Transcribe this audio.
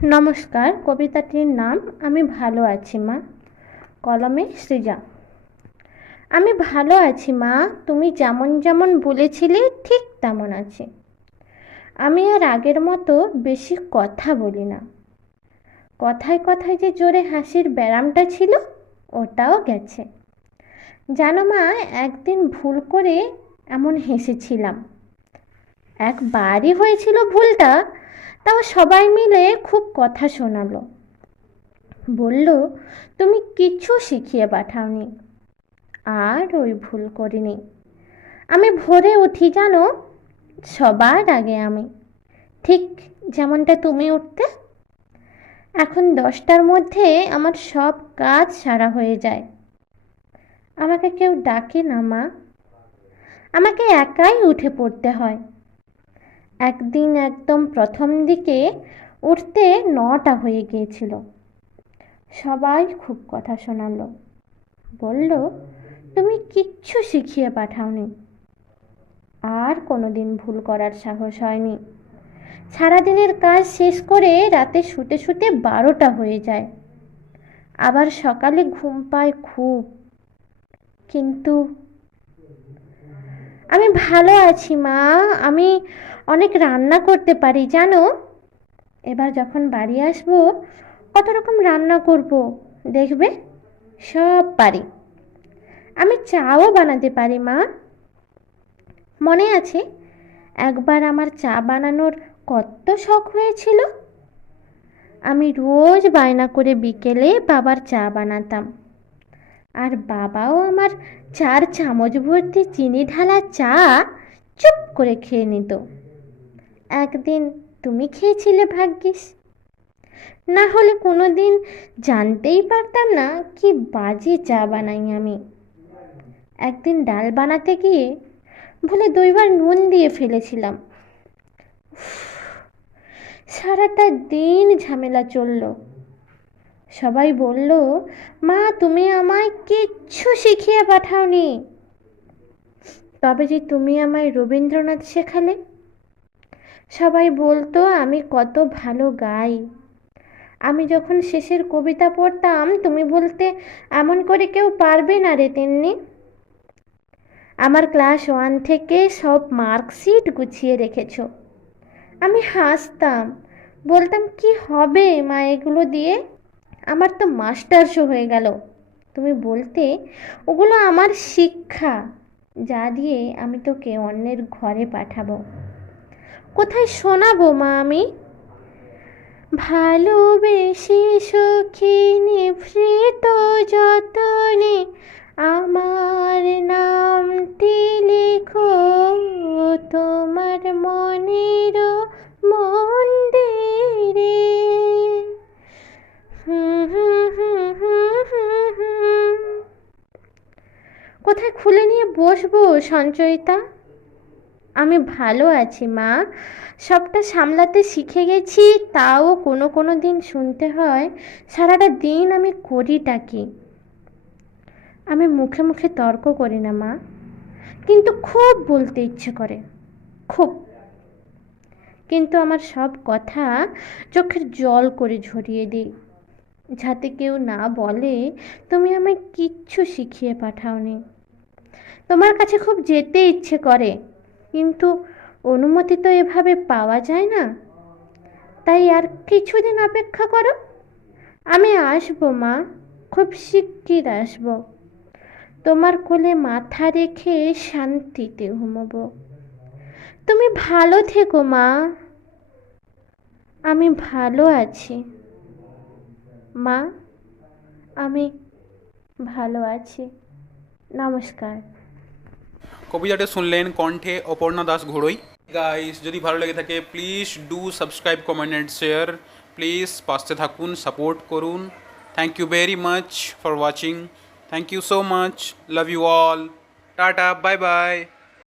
নমস্কার, কবিতাটির নাম আমি ভালো আছি মা। কলমে সৃজা। আমি ভালো আছি মা, তুমি যেমন যেমন বলেছিলে ঠিক তেমন আছি। আমি আর আগের মতো বেশি কথা বলি না। কথায় কথায় যে জোরে হাসির ব্যারামটা ছিল ওটাও গেছে। জানো মা, একদিন ভুল করে এমন হেসেছিলাম। একবারই হয়েছিল ভুলটা, তাও সবাই মিলে খুব কথা শোনালো। বলল তুমি কিছু শিখিয়ে পাঠাওনি। আর ওই ভুল করিনি। আমি ভোরে উঠি জানো, সবার আগে আমি, ঠিক যেমনটা তুমি উঠতে। এখন 10টার মধ্যে আমার সব কাজ সারা হয়ে যায়। আমাকে কেউ ডাকে না মা, আমাকে একাই উঠে পড়তে হয়। একদিন একদম প্রথম দিকে উঠতে 9টা হয়ে গিয়েছিল। সবাই খুব কথা শোনালো, বলল তুমি কিচ্ছু শিখিয়ে পাঠাওনি। আর কোনোদিন ভুল করার সাহস হয়নি। সারাদিনের কাজ শেষ করে রাতে শুতে শুতে 12টা হয়ে যায়। আবার সকালে ঘুম পায় খুব। কিন্তু আমি ভালো আছি মা, আমি অনেক রান্না করতে পারি জানো। এবার যখন বাড়ি আসবো কত রকম রান্না করব, দেখবে সব পারি। আমি চাও বানাতে পারি মা। মনে আছে একবার আমার চা বানানোর কত শখ হয়েছিল। আমি রোজ বায়না করে বিকেলে বাবার চা বানাতাম। আর বাবাও আমার 4 চামচ ভর্তি চিনি ঢালা চা চুপ করে খেয়ে নিত। একদিন তুমি খেয়েছিলে ভাগ্যিস, না হলে কোনো দিন জানতেই পারতাম না কি বাজে চা বানাই আমি। একদিন ডাল বানাতে গিয়ে ভুলে 2বার নুন দিয়ে ফেলেছিলাম। সারাটা দিন ঝামেলা চলল। সবাই বলল মা তুমি আমায় কিচ্ছু শিখিয়ে পাঠাওনি। তবে যে তুমি আমায় রবীন্দ্রনাথ শেখালে। সবাই বলতো আমি কত ভালো গাই। আমি যখন শেষের কবিতা পড়তাম তুমি বলতে এমন করে কেউ পারবে না রে তেমনি। আমার ক্লাস 1 থেকে সব মার্কশিট গুছিয়ে রেখেছো। আমি হাসতাম, বলতাম কি হবে মা এগুলো দিয়ে, আমার তো মাস্টার্সও হয়ে গেল। তুমি বলতে ওগুলো আমার শিক্ষা, যা দিয়ে আমি তোকে অন্যের ঘরে পাঠাবো। কোথায় শোনাবো মা আমি? ভালোবেসে সখী নিভৃত যতনে আমার নামটি লেখো তোমার মনের মন্দিরে। কোথায় খুলে নিয়ে বসবো সঞ্চয়িতা? আমি ভালো আছি মা, সবটা সামলাতে শিখে গেছি। তাও কোনো কোনো দিন শুনতে হয় সারাটা দিন আমি করিটা কি। আমি মুখে মুখে তর্ক করি না মা, কিন্তু খুব বলতে ইচ্ছে করে, খুব। কিন্তু আমার সব কথা চোখের জল করে ঝরিয়ে দিই, যাতে কেউ না বলে তুমি আমায় কিচ্ছু শিখিয়ে পাঠাওনি। তোমার কাছে খুব যেতে ইচ্ছে করে, কিন্তু অনুমতি তো এভাবে পাওয়া যায় না। তাই আর কিছুদিন অপেক্ষা করো, আমি আসবো মা, খুব শিগগির আসবো। তোমার কোলে মাথা রেখে শান্তিতে ঘুমোবো। তুমি ভালো থেকো মা। আমি ভালো আছি মা, আমি ভালো আছি। নমস্কার। কবিতাটা শুনলেন কণ্ঠে অপর্ণা দাস ঘোড়ই। গাইস, যদি ভালো লেগে থাকে please do subscribe, comment and share. Please পাশে থাকুন, সাপোর্ট করুন। Thank you very much for watching. Thank you so much. Love you all. Tata, bye by.